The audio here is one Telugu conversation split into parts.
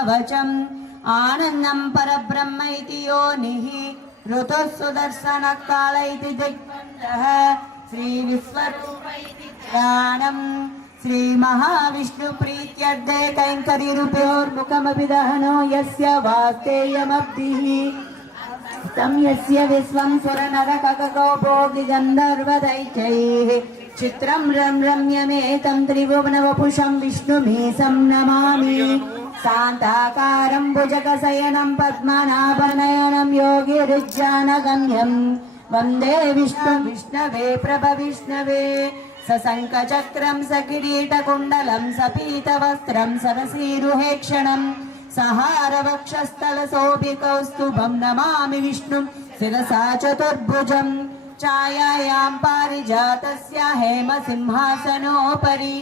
कवचम् आनन्दं परब्रह्म इति योनिः ऋतुः सुदर्शनकाल इति दिग्बन्धः श्रीविश्वरूप इति ध्यानम् श्रीमहाविष्णुप्रीत्यर्थे कैङ्कर्यरूपयोर्मुखमपि दहनो यस्य वास्तेयमब्धिः तं यस्य विश्वं सुरनरककगोपोगिगन्धर्वदैत्यैः चित्रं रम्यमेतं त्रिभुवनवपुषं विष्णुमीशं नमामि शान्ताकारं भुजगशयनं पद्मनाभनयनं योगिरुज्जानगम्यं वन्दे विष्णवे प्रभविष्णवे सशङ्खचक्रं सकिरीटकुण्डलं सपीतवस्त्रं सरसीरुहेक्षणं सहारवक्षस्थलशोभिकौस्तुभं नमामि विष्णुं शिरसा चतुर्भुजम् छायायां पारिजातस्य हेमसिंहासनोपरि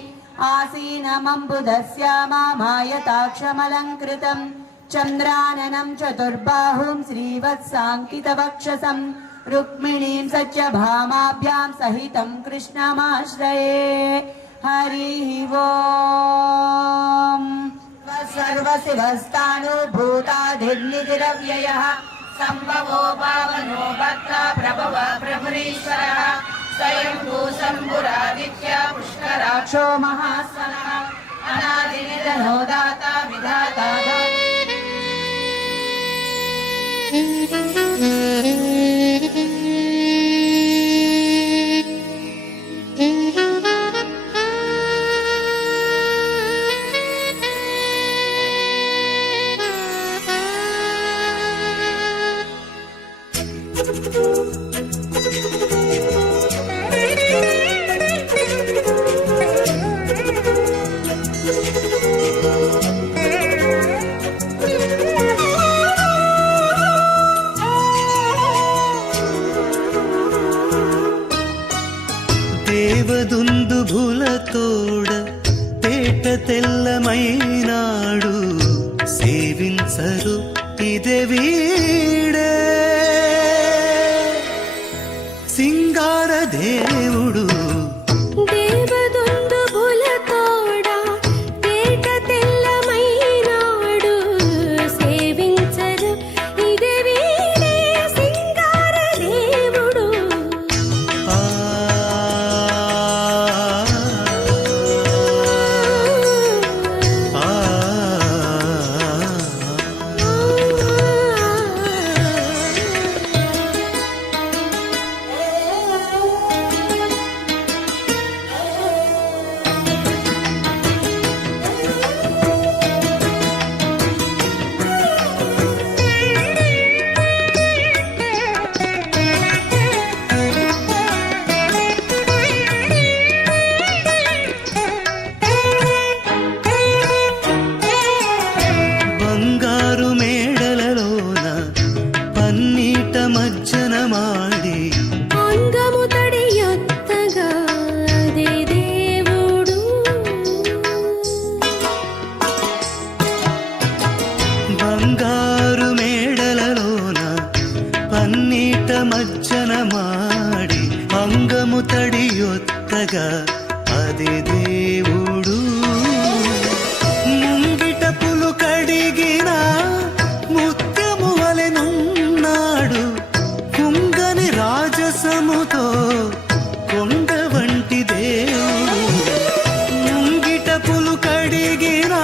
आसीनमम्बुधस्य मामायताक्षमलङ्कृतं चन्द्राननं चतुर्बाहुं श्रीवत्साङ्कितवक्षसं रुक्मिणीं सत्यभामाभ्यां सहितं कृष्णमाश्रये हरिः ओम् सर्वशिवस्तानुभूताधिर्निधिरव्ययः सम्भवो पावनो भक्ता प्रभव प्रभुरीश्वरः स्वयंभू शम्भुरादित्य पुष्कराक्षो महास्वनः अनादिनिधनो दाता विधाता దేవదుందుభులతోడ పేట తెల్లమైనాడు సేవించరు ఇదే వీడే సింగార దేవుడు బంగారు మేడలలోన పన్నీట మజ్జన మాడి అంగము తడియొత్తగా అదే దేవుడు ముంగిట పులు కడిగిన ముత్యము వలెనున్నాడు కుంగని రాజసముతో కొండ వంటి దేవుడు ముంగిట పులు కడిగిన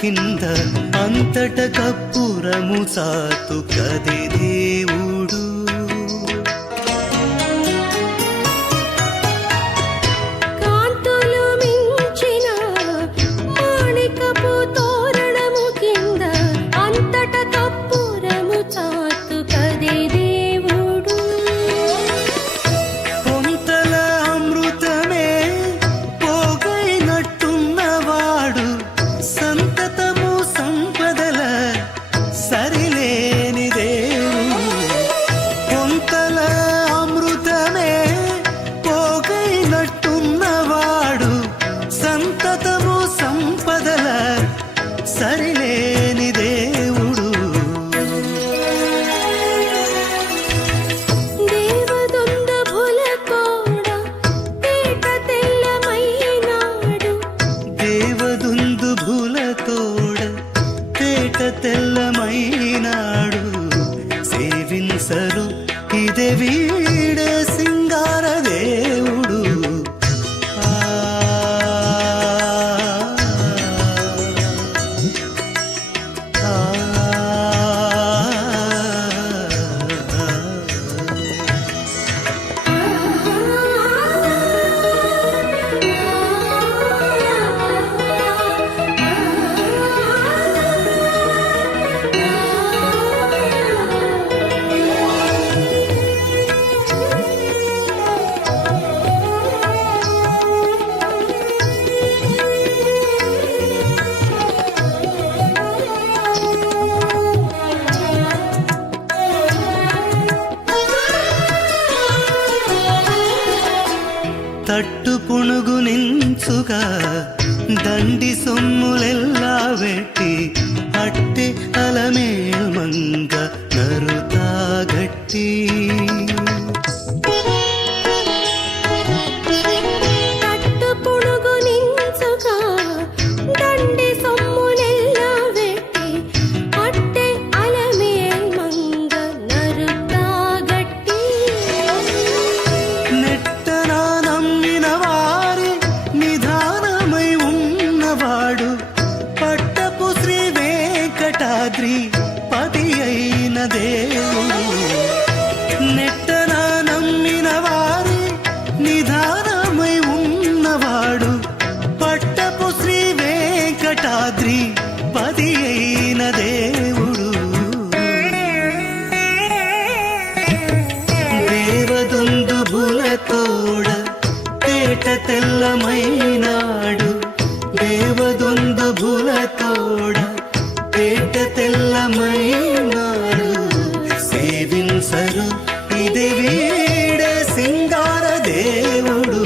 కింద అంతట కప్పురము సాతు కది దేవుడు. కాంతులు మించిన మాణికపు తోరణము కింద అంతట కప్పురము చాతు కది దేవుడు. పొంతల అమృతమే పోగైనట్టున్నవాడు సంతతము సంపదల సరిలేని దేవుడు. పొంతల అమృతమే పోగైనట్టున్నవాడు సంతతము సంపదల సరిలేని దేవుడు. దేవదుందుభుల తోడ తేట తెల్లమైనాడు. దేవదుందుభుల తోడ తేట తెల్లమైనాడు. సేవింసరు ఇదే వీడే సింగార దేవుడు. ఆ ఆ తట్టు పుణుగు నించుగా దండి సొమ్ములెల్లా వెట్టి అట్టె అలమేల్మంగ నరుతాగట్టి. తట్టు పుణుగు నించుగా దండి సొమ్ములెల్లా వెట్టి అట్టె అలమేల్మంగ నరుతాగట్టి. నెట్టనా నమ్మిన వారి నిధానమై ఉన్నవాడు పట్టపు శ్రీ వెంకటాద్రి పతి అయిన దేవుడు. నెట్టనా నమ్మిన వారి నిధానమై ఉన్నవాడు పట్టపు శ్రీ వెంకటాద్రి పతి అయిన దేవుడు. దేవదుందుభుల తోడ తేట తెల్లమైనాడు. దేవదుందుభుల తోడ తేట తెల్లమైనాడు. సేవింసరు ఇదే వీడే సింగార దేవుడు.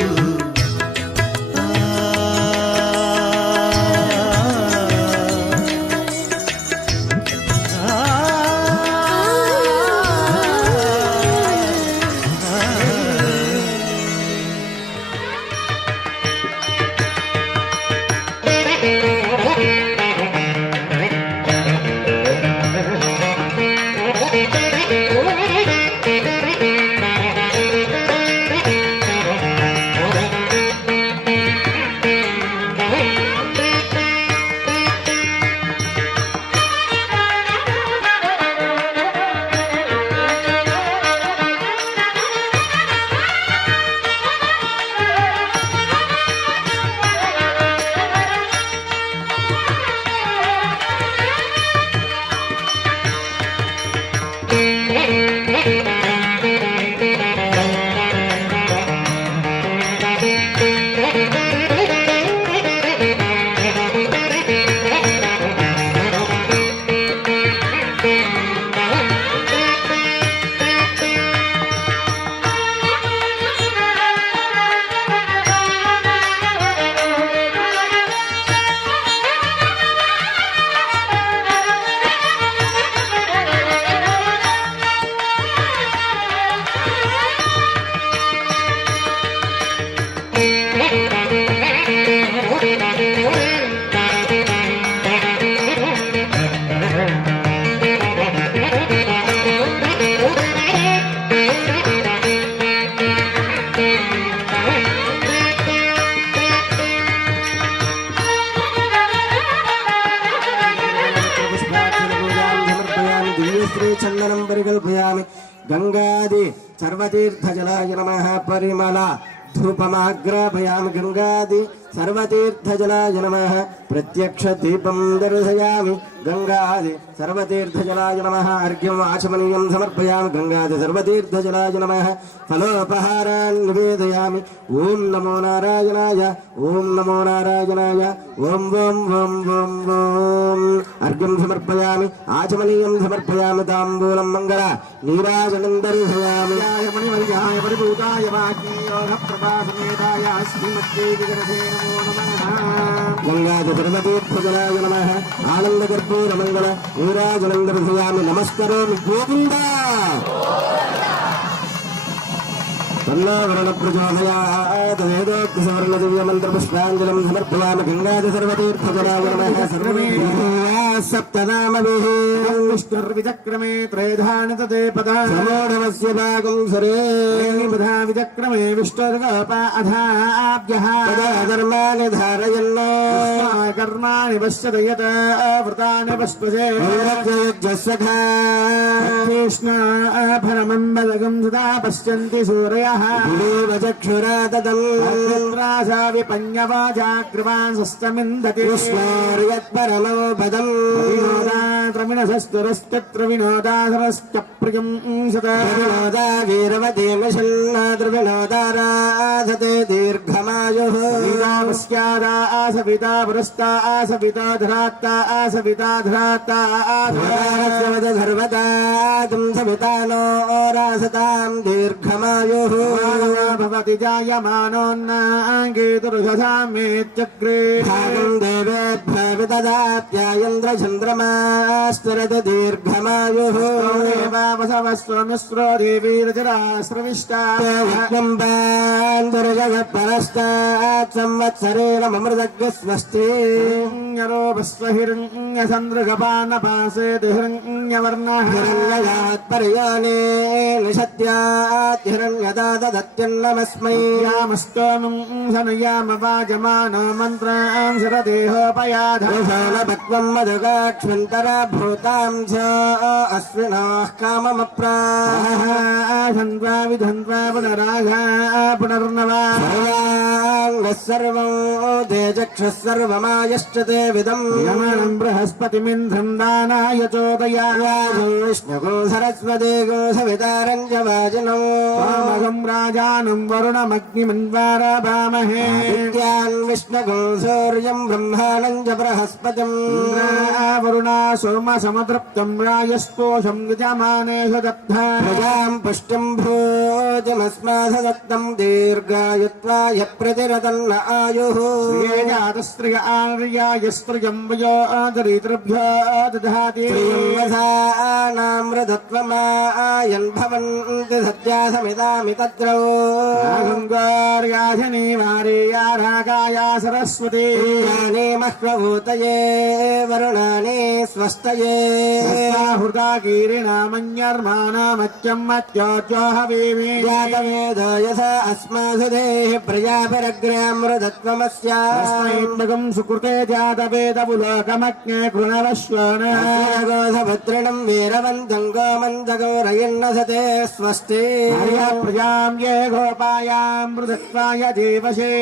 ఆ चन्दनं परिकल्पयामि गङ्गादि सर्वतीर्थजलाय नमः परिमल धूपमाग्रापयामि गङ्गादि सर्वतीर्थजलाय नमः प्रत्यक्षदीपं दर्शयामि गङ्गादि सर्वतीर्थजलाय नमः अर्घ्यम् आचमनीयं समर्पयामि गङ्गादि सर्वतीर्थजलाय नमः फलोपहारान् निवेदयामि ॐ नमो नारायणाय ॐ नमो नारायणाय ॐ ॐ ॐ ॐ ॐ अर्घ्यं समर्पयामि आचमनीयं समर्पयामि ताम्बूलं मङ्गल नीराजनं दर्शयामि मणिवर्याय परिभूताय वाग्योगप्रभासमेताय श्रीमद्यै विगणसे नमो नमः गङ्गादि सर्वतीर्थजलाय नमः आनन्दकर्पूरमङ्गल नीराजनं दर्शयामि नमस्करोमि गोविन्द तन्नावरण प्रचोदयात् वेदोक्तसवर्णदिव्यमन्त्रपुष्पाञ्जलिं समर्पयामि गङ्गादि सर्वतीर्थजलाय नमः सप्तनामभिः विष्णुर्विचक्रमे त्रयधानि तते पदा समोढवस्य भागं सरे पदा विचक्रमे विष्णुर्गोपा अधाभ्यः पदा धर्माणि धारयन् कर्माणि पश्यत व्रतानि पश्पजे सखा कृष्णाफलमं बलगं सदा पश्यन्ति सूरयः चक्षुराददम् विपन्यवाजाग्रवान् सस्तमिन्दति विष्णोर्यत्परमो पदम् विनोदात्रविनसस्तुरस्तत्र विनोदासरश्च प्रियं सत विनोदा वीरवतीमशन्नाद्रविनोदाराधते दीर्घमायुः वीरावस्यादा आसविता पुरस्ता आसविता धरात्ता आसविता धरात्ता धर्वता तुं सविता नो रासतां दीर्घमायुः भवति जायमानोन्नाङ्गेतुर्षसामेत्यग्रे भागं देवेभ्यः विददात्यायन्द्र चन्द्रमास्तरत दीर्घमायुः देवावसवस्वमिस्रो देवीरजराश्रविष्टा परस्तात् संवत्सरेणमृतग्रस्वस्ति हिरण्यचन्द्रगपानपासे हिरण्यवर्णः हिरण्ययात्पर्याने निषत्यात् हिरण्यदादत्यन्नमस्मै यामस्तोमं सनयामवाजमानो मन्त्रां शिरदेहोपयाधपक्वं मधुगाक्ष्मन्तरा भूतां च अश्विनः काममप्राहन्त्वा विधन्त्वा पुनराघा पुनर्नवा सर्वं तेजक्षः सर्वमायश्च ते विदं यमनं बृहस्पतिमिन्द्रं दानाय चोदयामि विष्णुगो सरस्वती गो सवितारं च वाजिनो वामगं राजानं वरुणमग्निमन्वाराभामहे विद्यान् विष्णुगो सूर्यं ब्रह्माणं च बृहस्पतिं वरुणा सोमसमतृप्तं रायस्पोषं विजमानेषु दत्ता प्रजां पुष्टिं भोजमस्मास दत्तं दीर्घायुत्वाय प्रतिरतन्न आयुः श्रियजातस्त्रिय आर्याय स्त्रियं वयो दरिद्रभ्यो दधाति नामृतत्वमायन् भवन्ति सत्या समितामि तत्रौ गङ्गार्याधिनी वारेया रागाया सरस्वती यानि मह्वभूतये वरुणानि स्वस्तये हृदा कीरिणामन्यर्माणामत्यं मत्योज्योहवीमि जातवेदो यथा अस्मासु देहि प्रजापरग्रामृतत्वमस्यास्मैन्दकं सुकृते जातवेदपुलोकमग्ने कृणवश्वानगोधभद्रणं वीरवन्तं गोमन्दगौरयन्नसते स्वस्ति प्रजां ये गोपायां मृतत्वाय देवशे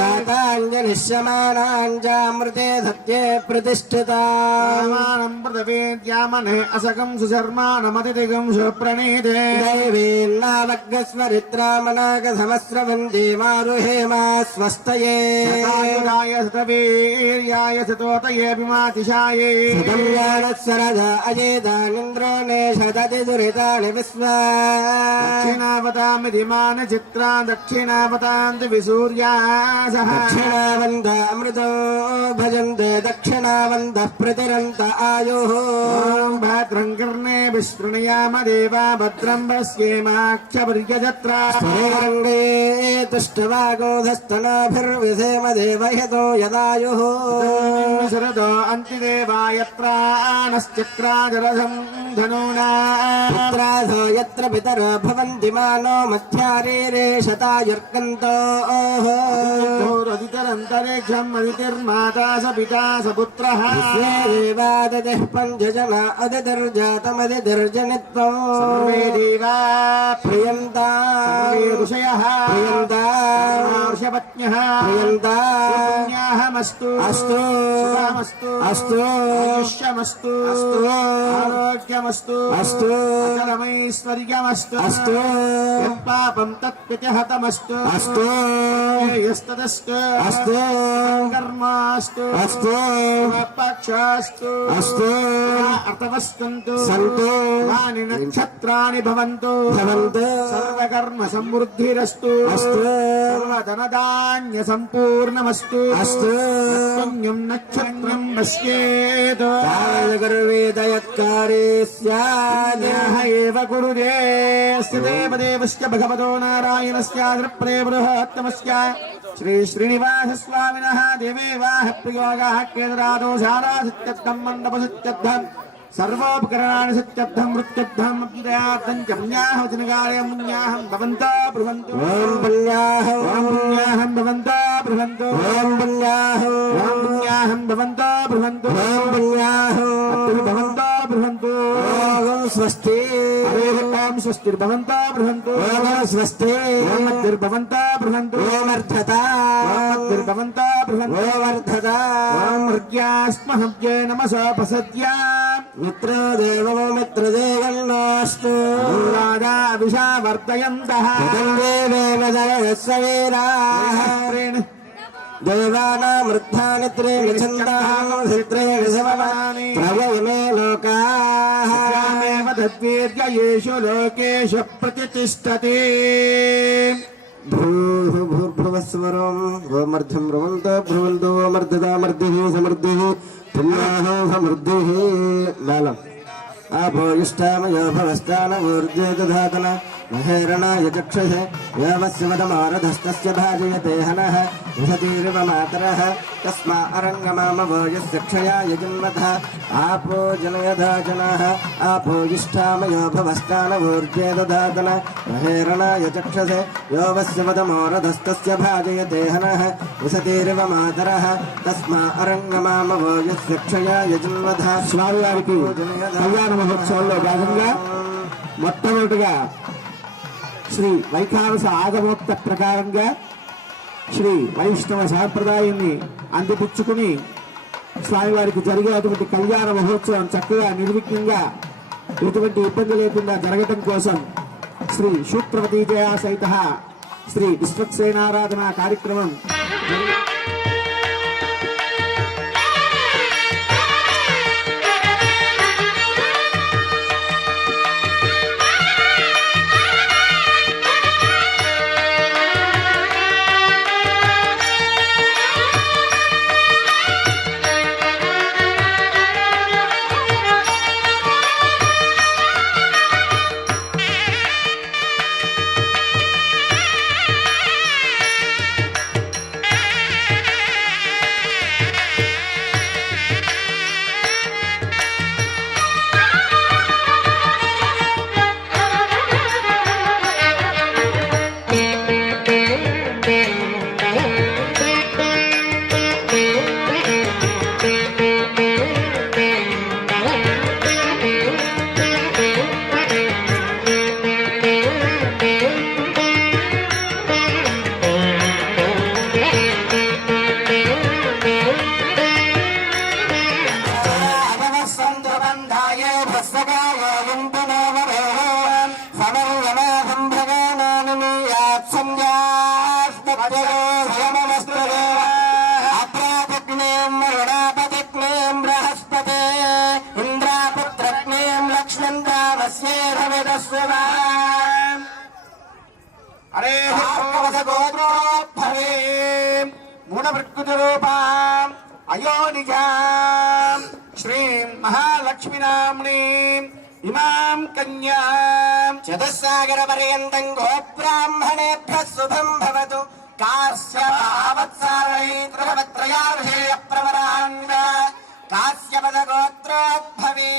जाताञ्जनिश्यमानाञ्जामृते सत्ये प्रतिष्ठितामानं प्रतवेद्यामने असकं सुशर्माणमतिदिगं सुप्रणीते दैवीन्नावग्रस्वरित्रामनागसमस्रवन्दे मारुहेमा स्वस्तये सतवीर्याय सतोतये विमातिशाये सतम्यानस्सरदा अजेदानिन्द्रो नेषदति दुरितानि विश्वा दक्षिणावतामिधिमान चित्रा दक्षिणावतान्ति विसूर्यासः दक्षिणावन्दामृतो भजन्ते दक्षिणावन्दः प्रतिरन्त आयुः भद्रं कर्णे विशृणुयाम देवा भद्रं पश्येमाक्षपर्यजत्रा तुष्टवागोध स्तनाभिर्विधेम देवयतो यदायुः शरदो अन्तिदेवायत्राणश्चक्राजरथम् धनूना पुत्राधो यत्र पितरो भवन्ति मानो मध्यारेरे शतायुर्कन्तोः रदितरन्तरिक्षम् अदितिर्माता स पिता स पुत्रः देवादतिः पञ्चजना अदितिर्जातमदितिर्जनित्वम् सर्वे देवा प्रियन्ता सर्वे ऋषयः प्रियन्ता ऋषपत्न्यः प्रियन्ता पुण्याहमस्तु अस्तु शुभमस्तु अस्तु आयुष्यमस्तु अस्तु आरोग्यमस्तु अस्तु अचलमैश्वर्यमस्तु अस्तु यत्पापं तत्पितहतमस्तु अस्तु यस्तदस्तु अस्तु कर्मास्तु अस्तु पक्षास्तु अस्तु अर्थवस्तन्तु सन्तु यानि नक्षत्राणि भवन्तु भवन्तु सर्वकर्म समृद्धिरस्तु अस्तु सर्वधनधान्य सम्पूर्णमस्तु अस्तु पुण्यं नक्षत्रं पश्येत् कालगर्वेद यत्कारे स्याद्यः एव कुरुते अस्य देवदेवस्य भगवतो नारायणस्य बृहत्तमस्य श्री श्रीनिवास स्वामिनः देवेवाः प्रयोगाः केन्द्रादो शालासत्यर्थं मण्डपसत्यर्थं सर्वोपकरणानि सत्यर्थं मृत्युर्थं अभ्युदयार्थं च पुण्याः वचनकाले मुन्याहं भवन्तः ब्रुवन्तु ॐ पुण्याहं भवन्तः ब्रुवन्तु ॐ पुण्याहं भवन्तः ब्रुवन्तु ॐ पुण्याहं भवन्तः ब्रुवन्तु ॐ स्वस्ति ॐ स्वस्तिर्भवन्तः ब्रुवन्तु ॐ स्वस्ति ॐ मद्भिर्भवन्तः ब्रुवन्तु ॐ अर्थता मद्भिर्भवन्तः ब्रुवन्तु ॐ अर्थता ॐ मृग्यास्महव्ये नमसोपसद्या मित्रो देवो मित्रदेवन्नास्तु राजा अभिषा वर्तयन्तः देवेवदयस्वीराः देवानामृद्धानि त्रीणि छन्दांसि त्रीणि समवानि प्रवयमे लोकाः यामेव तद्वीर्य येषु लोकेषु प्रतितिष्ठति भूर्भुवस्वरं गोमर्धं ब्रुवन्तो ब्रुवन्तो मर्ददा मर्दिः समर्दिः पुण्याहो समृद्धिः बालम् आभो इष्टामयो भवस्तानमूर्जे दधातन महेरणाय चक्षुषे यावस्यवदमारधस्तस्य भाजयते हनः विशतीरिव मातरः तस्मा अरङ्गमामवो यस्य क्षयाय जन्मतः आपो जनयधा जनाः आपो इष्टामयो भवस्तानमूर्जे दधातन महेरणाय चक्षुषे यावस्यवदमारधस्तस्य भाजयते हनः विशतीरिव मातरः तस्मा अरङ्गमामवो यस्य क्षयाय जन्मतः స్వామివారికి కళ్యాణ మహోత్సవంలో భాగంగా మొట్టమొదటిగా శ్రీ వైఖానస ఆగమోక్త ప్రకారంగా శ్రీ వైష్ణవ సాంప్రదాయాన్ని అందిపుచ్చుకుని స్వామివారికి జరిగేటువంటి కళ్యాణ మహోత్సవం చక్కగా నిర్విఘ్నంగా ఎటువంటి ఇబ్బంది లేకుండా జరగటం కోసం శ్రీ సూత్రవతీ జయా సహిత శ్రీ విశ్వక్సేనారాధన కార్యక్రమం अयोनिजां श्रीं महालक्ष्मीनाम्नीं इमां कन्यां चतुस्सागरपर्यन्तं गोब्राह्मणेभ्यः शुभं भवतु काश्यपावत्सारैत्रवत्रयार्हेय प्रवरान्व काश्यपदगोत्रोद्भवे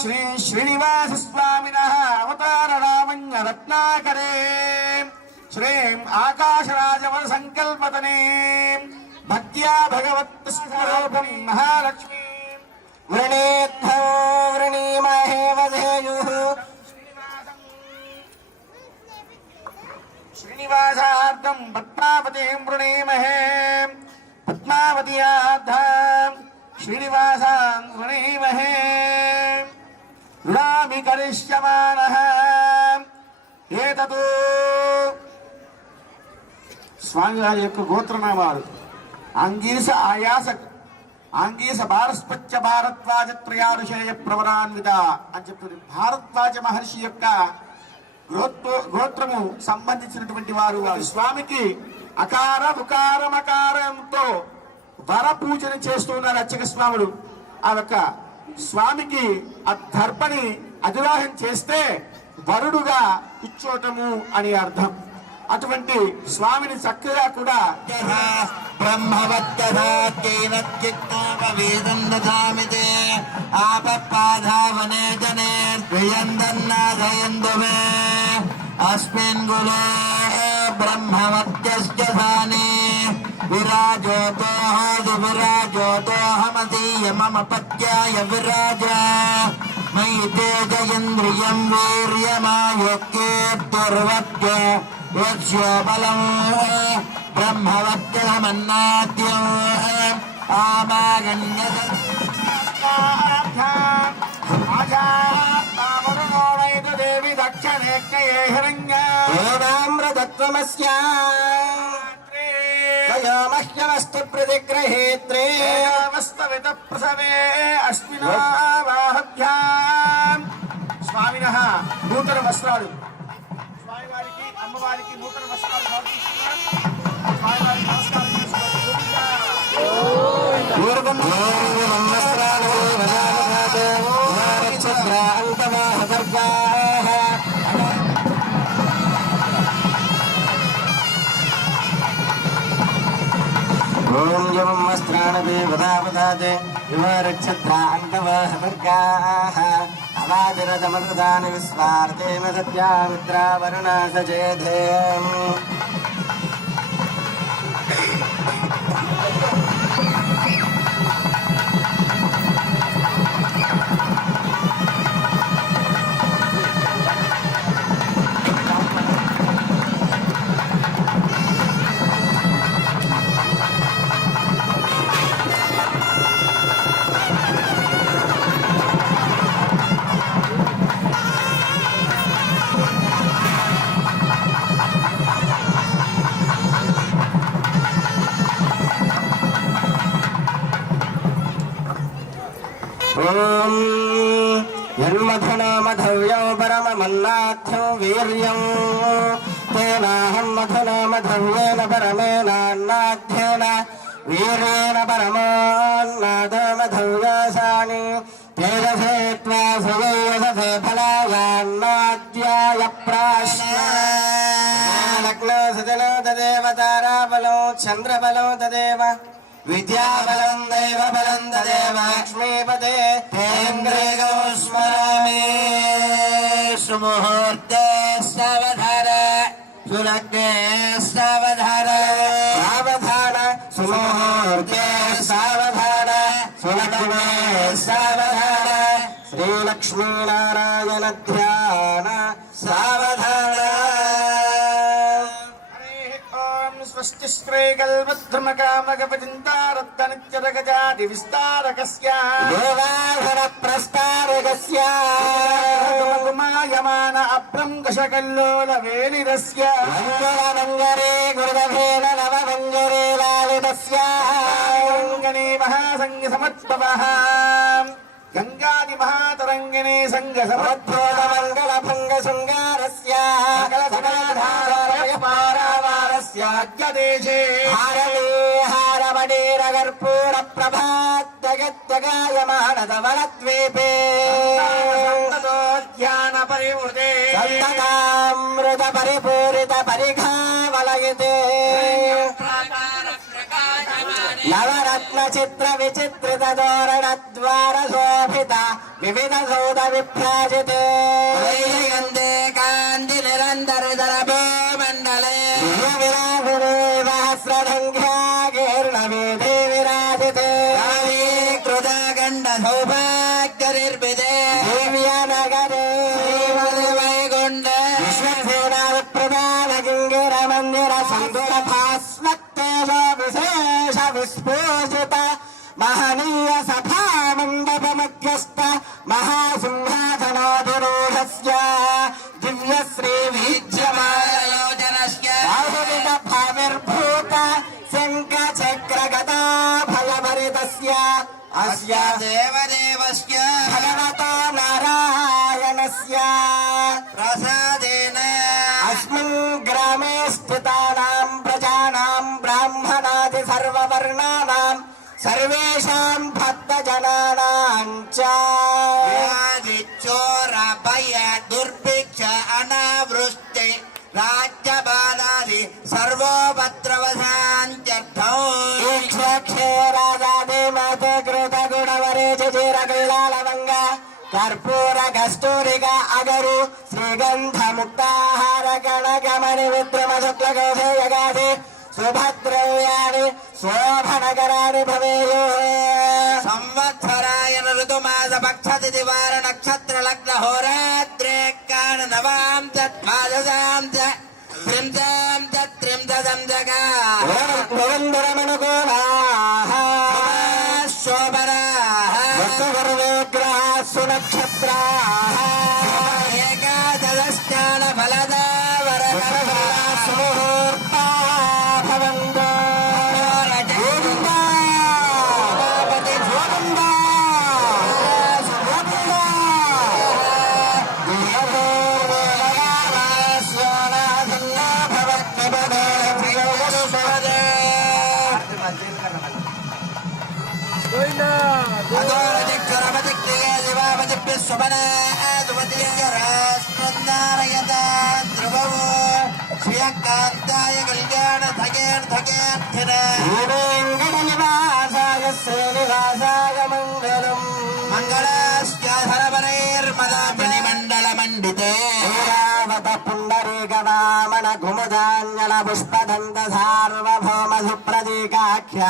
श्री श्रीनिवास स्वामिनः अवतार लावण्य रत्नाकरे श्रीं आकाशराजवर संकल्पतने भक्त्या भगवत् स्वरूपं महालक्ष्मी वृणीद्धो वृणीमहे वधेयुः श्रीनिवासार्थं पद्मावतीं वृणीमहे पद्मावत्यार्थं श्रीनिवासां वृणीमहे ऋणामि करिष्यमाणः एतत् స్వామివారి యొక్క గోత్రనామాలు ఆంగీరస భారస్పత్య భారద్వాజ త్రయారుషేయ ప్రవరాన్విత అని చెప్తుంది. భారద్వాజ మహర్షి యొక్క గోత్రము సంబంధించినటువంటి వారు స్వామికి అకార ఉకార మకారంతో వర పూజను చేస్తున్నారు అర్చక స్వాములు. ఆ యొక్క స్వామికి ఆ దర్పని అధిరోహం చేస్తే వరుడుగా కూర్చోటము అని అర్థం. అటువంటి స్వామిని చక్కగా కూడా బ్రహ్మవత్తేనత్యుక్తోపవేదన్నధామితే ఆపపాధావనే జనే ప్రియందన్నాదయందుమే అస్మిన్ గులే బ్రహ్మవత్యస్య ధానే విరాజోతోహమదీయ మమ పత్యాయ విరాజ మయి తేజయింద్రియం వీర్యమాయోక్యేర్వత్య యక్షోబలం బ్రహ్మవత్యమన్నాద్యం ఆమాగణ్యత దేవి దక్షిణేజ్ఞయే హిరణ్యమస్తి ప్రతిగ్రహేత్రే ప్రసవే అస్మినావాహభ్యాం స్వామినః నూతన వస్త్రాలు స్వామివారికి అమ్మవారికి నూతన వస్త్రాలు సమర్పిస్తున్నారు. స్వామివారికి నమస్కారం ఓం యం వస్త్రాణదే వదావదాదే యువరక్షత్రాంతవహవర్గాః అవాదిరతమృతాని విస్వార్తేన సత్యామిత్రావరుణా సచేధే ఓం యన్మధునా మధవ్యం పరమమన్నాథ్యం వీర్యం తేనాహం మధునా మధవ్యేన పరమేనాన్నాథ్యేన వీరేణ పరమోన్నాదో మధవ్యాసాని తేజసే త్వా సువేదసే ఫలాయాన్నాద్యాయ ప్రాశ్నో సజనో తదేవ తారాబలో చంద్రబలో తదేవ విద్యాబలం దైవబలం తదేవ లక్ష్మీపదే తేంద్రియో స్మరామి సుముహూర్తే సావధాన సులగ్నే సావధాన సావధాన సుముహూర్తే సావధాన సులగ్నే సావధాన శ్రీలక్ష్మీనారాయణ ధ్యాన సావధాన స్వస్తి శ్రీకల్పద్రుమకామగపచింతారద్దనిత్యరగజాది విస్తారకస్య దేవాధర ప్రస్తారకస్య మాయమాన అప్రంకషకల్లోల వేలిరస్య మంగళమంగరే గురుదభేన నవమంగరే లాలితస్య గంగనే మహాసంగ సమత్పవః గంగాది మహాతరంగిణే సంగ సమత్పవః మంగళ భంగ శృంగారస్య పారావారస్యాద్యదేశే హారళీ హారమణీర కర్పూర ప్రభాత్తగత్తగాయమానదవనద్వీపే ధ్యాన పరివృతే సంతతామృత పరిపూరిత పరిఘావలయే విరాజితే నవరత్న చిత్ర విచిత్రిత తోరణ ద్వార శోభిత వివిధ సౌద విభ్రాజితే గంధే కాంతి నిరంతర దరభో మండలే సహస్రధంఘ్రాగీర్ణవేదే విరాజితే కృతగండ సౌభాగ్య నిర్భిదే దివ్యనగరే వైగుండ విశ్వసేనాప్రదాన గింగిర మందిర సందుర భాస్వత్తేజ విశేష విస్ఫోజిత మహనీయ సభా మండప మధ్యస్థ మహాసింహాసనాధిరూఢస్య దివ్య శ్రీ విద్యమాయోజనస్య బాహువిద భావిర్భూత శంఖ చక్ర గదా ఫలభరితస్య అస్య దేవదేవస్య భగవతో నారాయణస్య ప్రసాదేన అస్మిన్ గ్రామే స్థితానాం ప్రజానాం బ్రాహ్మణాది సర్వవర్ణానాం సర్వేషాం భక్తజనానాం చ చోరభయ దుర్భిక్ష అనావృష్టి రాజ్యబాలాది సర్వోపద్రవశాంత్యర్థం ఈక్షక్షేరాజాది మత కృత గుణవరే చిరకైలాలవంగ కర్పూర కస్తూరిక అగరు శ్రీగంధ ముక్తాహార గణగమని విద్రమ శుక్ల గోధేయగాది సుభద్రవ్యాని శోభనగరాని భవేయు సంవత్సరాయన ఋతుమాస పక్షతిథి వార నక్షత్ర లగ్న హోరాత్రేకాన నవాం ద్వాదశాం త్రింశాం త్రింశదం జగా రవీంద్రమనుగోళాః శోభరాః విగ్రహ సునక్షత్రాః ఏకాదశస్థాన ఫలదా సుముహూర్తా భవంతు గోవిందా గోవిందా గోవిందా దేవదేవస్యోనాథన్నా భవత్యపదే శ్రీయోగసుపదే శ్రీకాంతాయ కళ్యాణ ధగేర్థగేర్థిన శ్రీవేంకట నివాసాయ శ్రీనివాసాయ మంగళం మంగళాస్యాధరవరైర్మదాపిణి మండల మండితే ఐరావత పుండరీక వామన కుముదాంజల పుష్పదంత సార్వభౌమ సుప్రతీకాఖ్య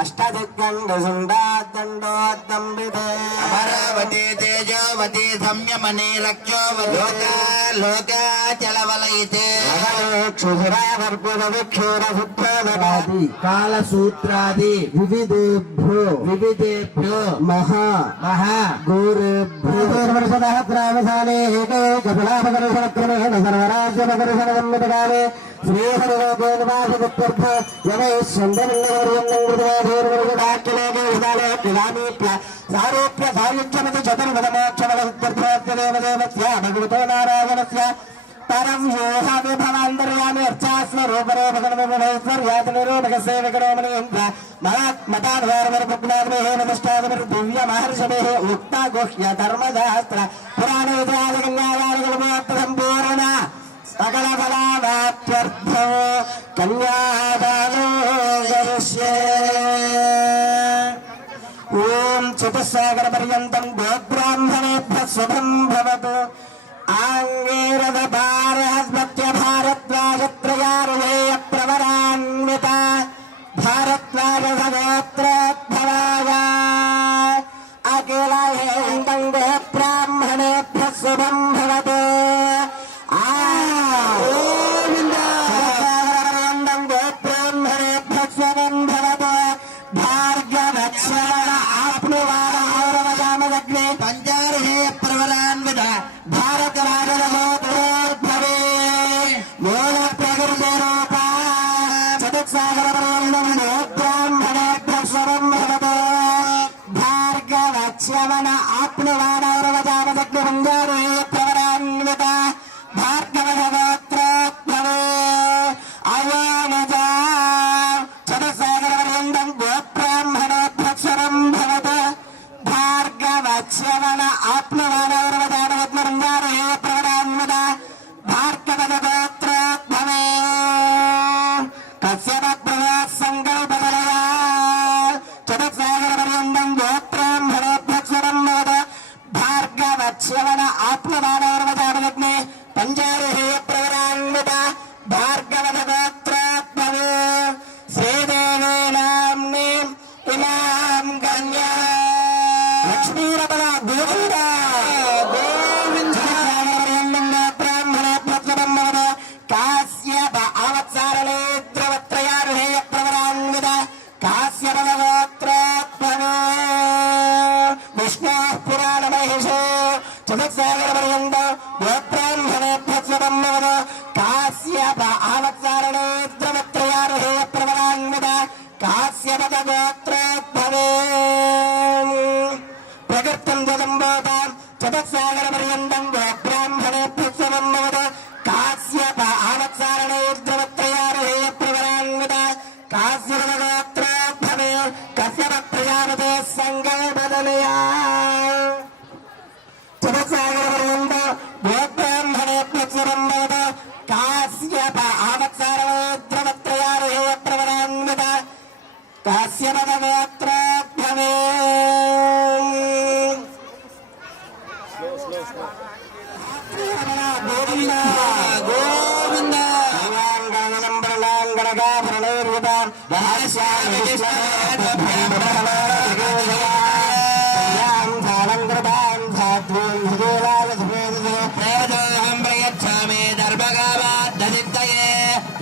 అష్టదిగ్గండ సుండాదండోద్దంబితే అమరావతి తేజోవతి సంయమని లక్ష్యోవలోక లోకాచలవలయితే కాలసూత్రాది వివిధేభ్యో మహా గోరేభ్యోసాలే కపిలాపకరుషణక్రమేణ సర్వరాజ్యపకరుషణగమ్యతకాలే శ్రీహరిగోపాశపుత్ర్థ యవైశ్చంద్రలింగవర్యంద్రదాఖ్యలేఖాలే సారూప్య సాయుధ్యమతి చతుర్వదమోక్షమలసిద్ధ్యదేవదేవస్య భగవతో నారాయణస్య పరం యోహ విభవాంతర్యామి అర్చాస్వరూపరే భగవద్వేశ్వర్యాతనిరూపక సేవకరోమణీంద్ర మతాన్వారవరపుజ్ఞానమేహేమతిష్టాదమిర్ దివ్య మహర్షభే ఉక్త గుహ్య ధర్మశాస్త్ర పురాణేతిహాసగంగాధారగలమోత్త సంపూర్ణ సకల ఫలావాప్త్యర్థో కన్యాదానో గరిష్యే ఓం చతుస్సాగర పర్యంతం గోబ్రాహ్మణేభ్యః శుభం భవతు ఆంగేరద భారహస్పత్య భారద్వాజత్రయారులేయ ప్రవరాన్విత భారద్వాజ సగోత్రోద్భవాయ అఖిలహేందం బ్రాహ్మణేభ్యః శుభం భవతు బ్రాహ్మణేభ్యః శుభం భవతు భార్గవక్షర ఆప్నువార ఔరవదామదగ్నే పంచారుహే ప్రవరాన్విత భారత రాజరమోద్భవే మూల ప్రకృతి రూప చతుస్సాగర బ్రాహ్మణేభ్యః శుభం భవతు భార్గవక్షవన ఆప్నువారౌరవదామదగ్ని పంచారుహే ప్రవరాన్విత భార్గవ గోత్రోద్భవే అయోనజ చతుస్సాగర గోబ్రాహ్మణేభ్యః శుభం భవతు భార్గవక్షవన ఆప్నువారౌరవదామదగ్ని ప్రవరాన్విత భార్గవ గోత్రోద్భవే ఆత్మదానవర్వతామగ్నే పంచారుహే ప్రవరాన్విత భార్గవనగోత్రాత్మవో శ్రీదేవీ నామ్ని ఇమాం కన్యా లక్ష్మీరమణ గోవింద గోవింద బ్రాహ్మణ ప్రత్యమమ్మవ కాశ్యప అవత్సారణే ద్రవత్రయారుహే ప్రవరాన్విత కాశ్యపనగోత్రాత్మవో విష్ణు పురాణ మహేశో చతుస్సాగరపర్యంత గోబ్రాహ్మణే ప్రత్యమమ్మవ కాశ్యప అవత్సారణే ద్రవత్రయారుహే ప్రవరాన్విత కాశ్యపద గోత్రోద్భవే ప్రకృతం జగంబోతాం చతుస్సాగరపర్యంతం గోబ్రాహ్మణే ప్రత్యమమ్మవ కాశ్యప అవత్సారణే ద్రవత్రయారుహే ప్రవరాన్విత కాశ్యపద గోత్రోద్భవే కశ్యప ప్రజాపతే సంగమదనయా చతుస్సాగరపర్యంత గోబ్రాహ్మణే ప్రత్యమమ్మవ కాశ్యప అవత్సారణే ద్రవత్రయారుహే ప్రవరాన్విత కాశ్యపదగోత్రోద్భవే గోవింద గోవింద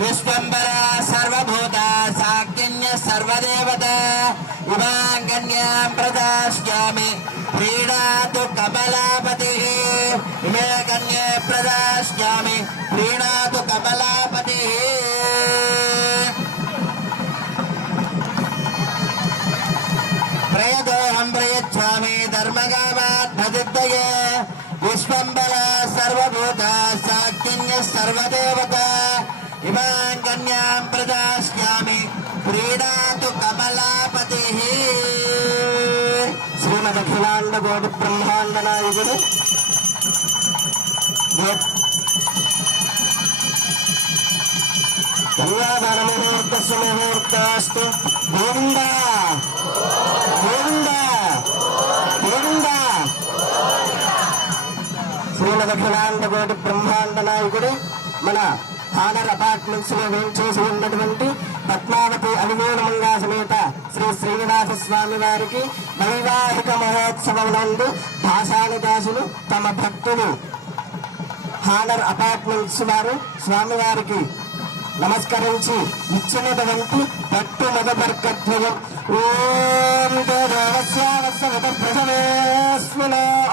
విశ్వంబర సర్వభూత సాక్షిణ్య సర్వదేవత ఇమాంగన్యాం ప్రదాస్యామి ప్రీణాతు కమలాపతి ఇమే కన్యే ప్రదాస్యామి ప్రీణాతు కమలాపతి ప్రయదోహం ప్రయచ్ఛామి ధర్మగామాత్మదిద్దయే విశ్వంబర సర్వభూత సాక్షిణ్య సర్వదేవత ఇమాం కన్యాం ప్రదాస్యామి ప్రీణాతు కమలాపతి శ్రీమదఖిలాండ కోటి బ్రహ్మాండ నాయకుడు ముహూర్తస్సు గోవింద గోవింద గోవింద శ్రీమదఖిలాండ కోటి బ్రహ్మాండ నాయకుడు మన హానర్ అపార్ట్మెంట్స్ లో వేంచేసి ఉన్నటువంటి పద్మావతి అనుమూలమంగా సమేత శ్రీ శ్రీనివాస స్వామి వారికి వైవాహిక మహోత్సవం నందు భాషానిదాసులు తమ భక్తులు హానర్ అపార్ట్మెంట్స్ వారు స్వామివారికి నమస్కరించి ఇచ్చినటువంటి పట్టు మదబర్కధ్వయం ఓం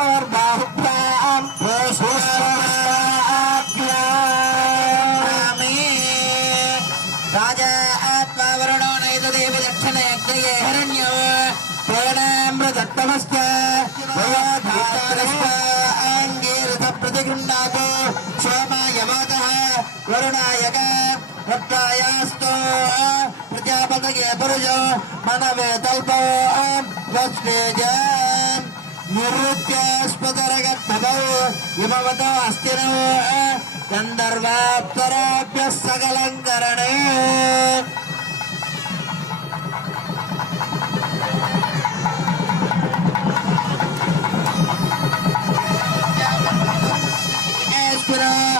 దేవస్యావస్వతప్రసవేస్మినోర్బాహుభ్యాం రాజా ఆత్మావరణో నైతదేవి దక్షిణ యజ్ఞయే హిరణ్యో ప్రేణామృతత్తమస్త ఆంగీరథ ప్రతిగృహ్ణాతో సోమాయమాతః వరుణాయక భక్తాయాస్తో ప్రజాపతయే పురుషో మనవే తల్పో వస్వేజ నివృత్యాస్పదరగద్భవౌ ఇమవతో అస్థిరో గంధర్వాప్సరాభ్య సకలంకరణే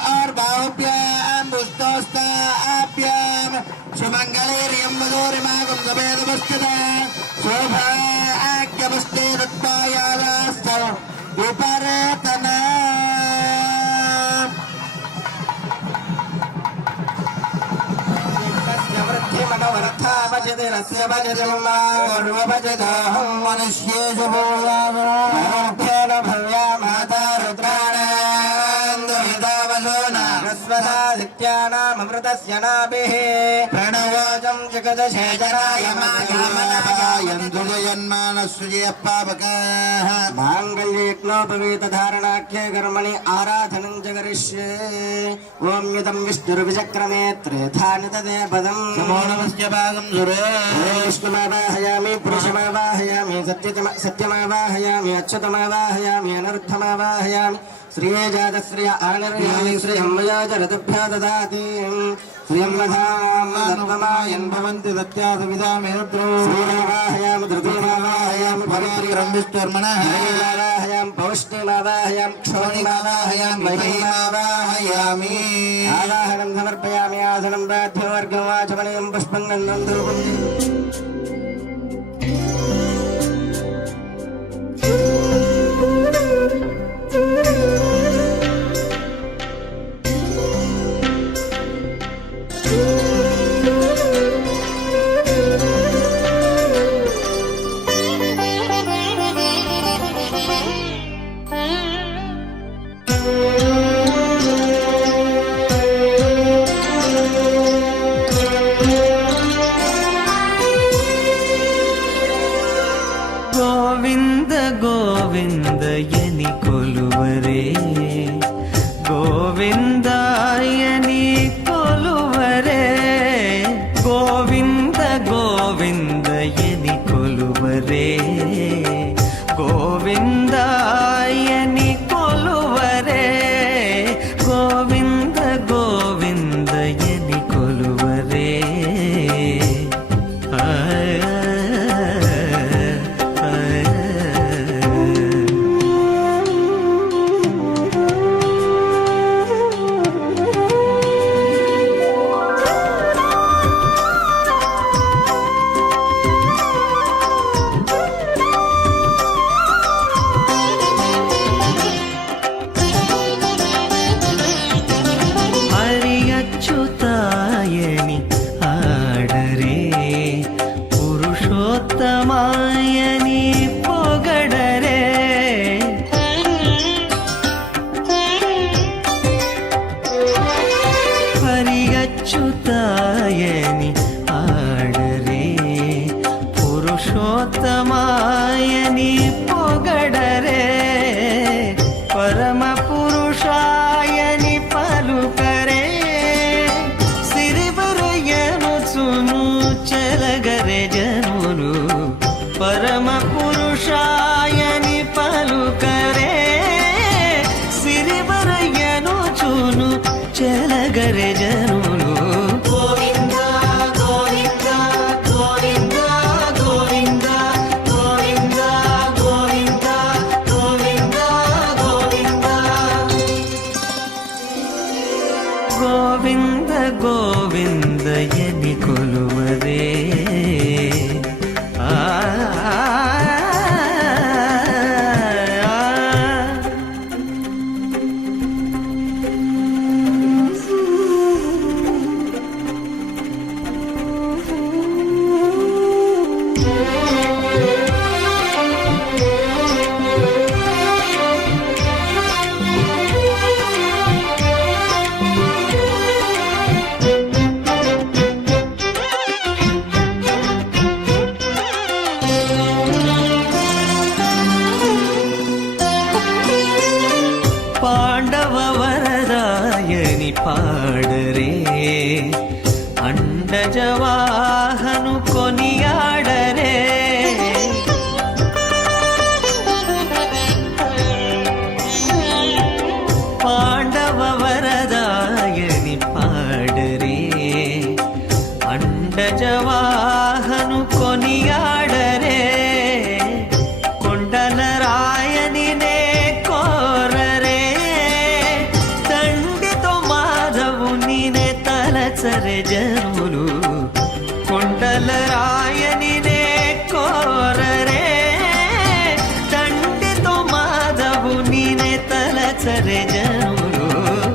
और बाहुभ्याम पुष्टोस्ताभ्याम सुमंगलेर्यं मधुरिमागं समेतमस्तिता शोभाग्यमस्ते दत्तायालास्तव विपरेतना वृद्धिमनवरथा भजते रस्य भजतिर्मार्वभजताहं मनुष्येषु भूयाभ्येन भव्या माता रुद्राणामृतस्य नाभिः प्रणवोजं जगदशेषराय माङ्गल्येक्नोपवीतधारणाख्ये कर्मणि आराधनं च करिष्ये ॐ युतं विष्णुर्विचक्रमे त्रेधानि तदे पदम् नमोनमस्य भागं सुरे विष्णुमावाहयामि पुरुषमावाहयामि सत्यमावाहयामि अच्युतमावाहयामि अनर्थमावाहयामि శ్రియే జాతశ్రియ ఆనర్యామి శ్రియం మయా చ రతుభ్యో దదాతి శ్రియం మధామాయన్ భవంతి దత్యాసవిదామేత్రో శ్రీరావాహయాం ధృతిమావాహయాం భగవతిరం విష్ణుర్మణః హయాం పౌష్ణిమావాహయాం క్షోణిమావాహయాం మహిమావాహయామి ఆవాహనం సమర్పయామి ఆసనం ప్రాధ్యవర్గం వాచమనీయం పుష్పం గంధం ధూపం గోవింద గోవిందయని కొలువరే గోవిందాయని కొలువరే గోవింద గోవిందయని కొలువరే గోవిందాయని కొలువరే గోవింద గోవిందయని కొలువరే అచ్యుతాయని ఆడరే పురుషోత్తమాయని పొగడరే హరియచ్యుతాయని ఆడరే పురుషోత్తమాయని పొగడరే పరమ పురుషాయని పలుకరే చెలగరే జనులు పరమ పురుషాయని పలుకరే సిరివరయ్యను చూను చెలగరే జనులు గోవింద గోవింద గోవింద గోవింద గోవింద గోవింద గోవింద గోవింద గోవింద గోవిందయని కొలువరే పాండవ వరదాయని పాడరే అండజవాహను కొనియాడరే పాండవ వరదాయని పాడరే అండజవాహను కొనియాడరే కొండల రాయని నే కోరరే తండ్రితో మాధవుని నే తలచరే జనులు కొండల రాయని నే కోరరే తండ్రితో మాధవుని నే తలచరే జనులు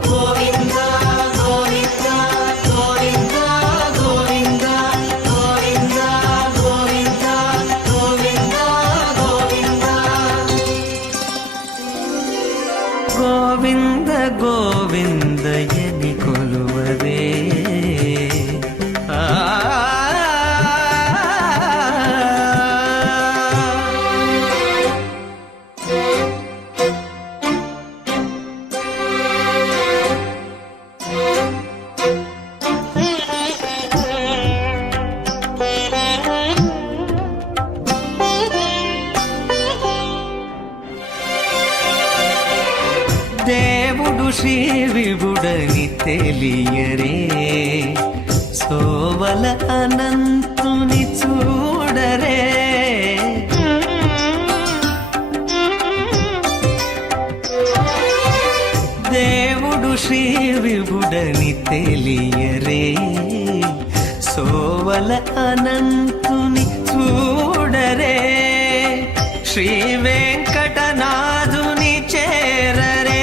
గోవింద గోవింద గోవింద గోవింద గోవింద గోవింద గోవింద గోవింద గోవింద గోవిందయని కొలువరే దేవుడు శ్రీ విభుడని తెలియరే, సోవల అనంతుని చూడరే. దేవుడు శ్రీ విభుడని తెలియరే, సోవల అనంతుని చూడరే. శ్రీ వెంకటనాథుని చేరరే,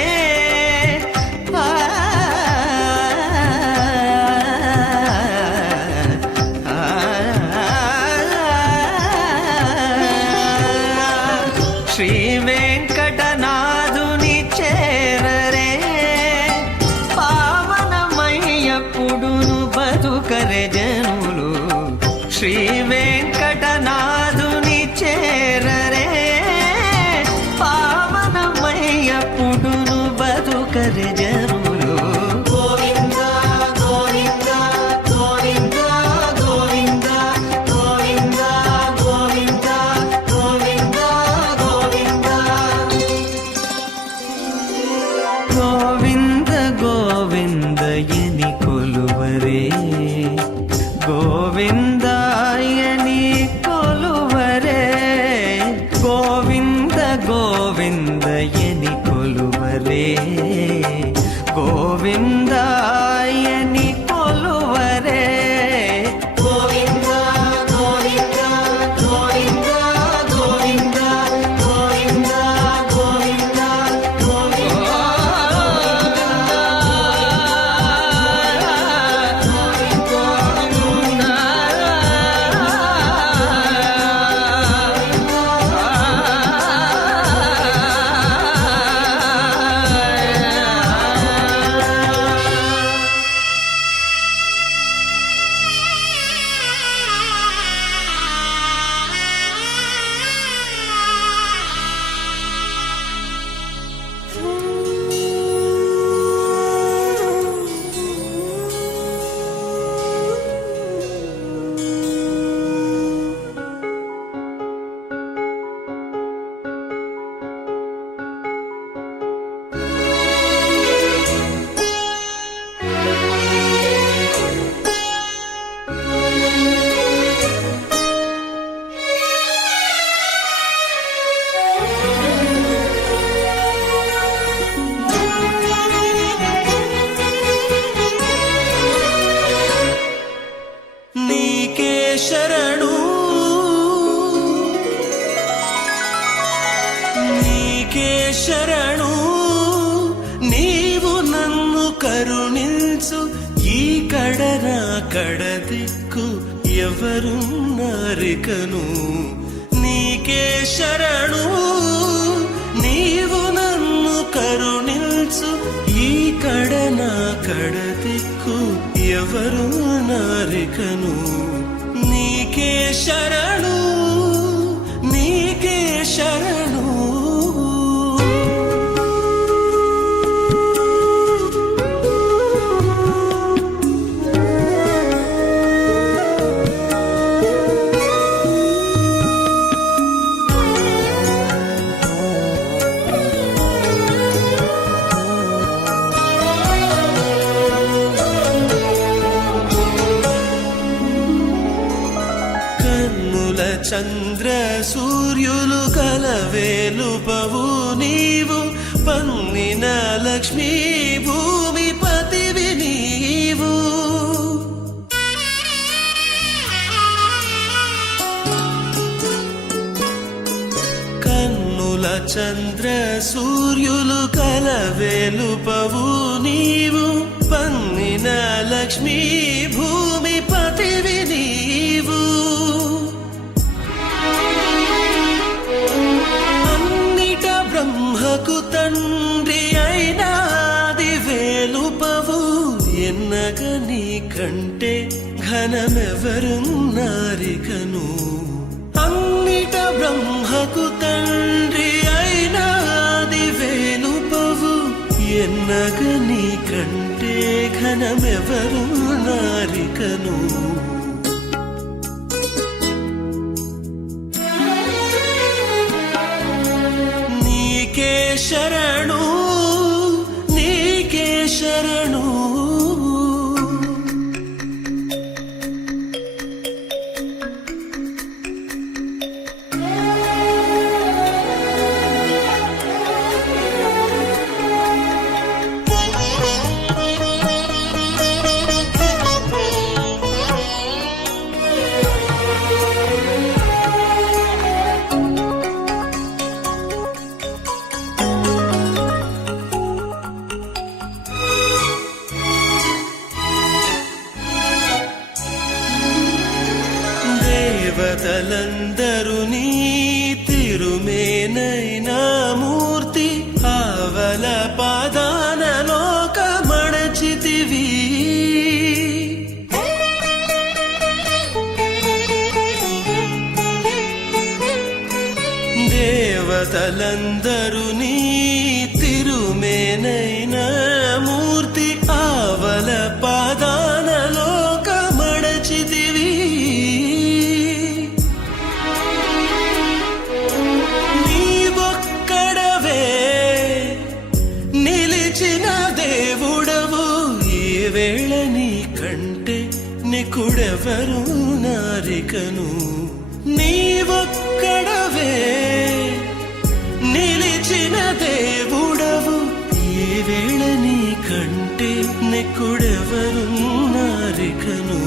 శ్రీ వెంకటనాథుని చేరరే. పావనమయ్యప్పుడును బతుకరే జనులు, శ్రీ వెంకటనాథుని చేరరే. పావనమయ్యప్పుడును బతుకరే జనులు. గోవింద గోవింద గోవింద గోవింద గోవింద గోవింద గోవింద గోవింద. గోవింద గోవిందయని కొలువరే, గోవిందాయని కొలువరే. గోవింద గోవిందయని కొలువరే, గోవిందాయని కొలువరే. గోవింద గోవింద గోవింద గోవింద గోవింద గోవింద గోవింద. నీకే శరణు, నీకే శరణు. నీవు నన్ను కరుణించు, ఈ కడనా కడదిక్కు ఎవరున్నారికను. నీకే శరణు, నీవు నన్ను కరుణించు, ఈ కడనా కడదిక్కు ఎవరున్నారికను. నీకే శరణు, నీకే శరణు. కన్నుల చంద్ర సూర్యులు కలవేలుపవు నీవు, పన్నిన లక్ష్మీ భూమిపతివి నీవు. కన్నుల చంద్ర సూర్యులు కలవేలుపవు నీవు, పన్నిన లక్ష్మీ భూమిపతివి నీవు. అన్నిట బ్రహ్మకు తండ్రి అయినాది వేలుపవు, ఎన్నగ నీ కంటే ఘనమెవరున్నారికను. అన్నిట బ్రహ్మకు తండ్రి అయినాది వేలుపవు, ఎన్నగ నీ కంటే ఘనమెవరున్నారికను. నీకే శరణు, ఆవలందరూ నీ తిరుమేనైన మూర్తి ఆవల పాదాన లోకమడచితివి నీవొక్కడవే నిలిచిన దేవుడవు ఈ వేళ నీ కంటే నికుడెవరు నారికను నీవొక్కడవే నిలిచిన దేవుడవు ఈ వేళ నీ కంటే నికుడెవరు నారికను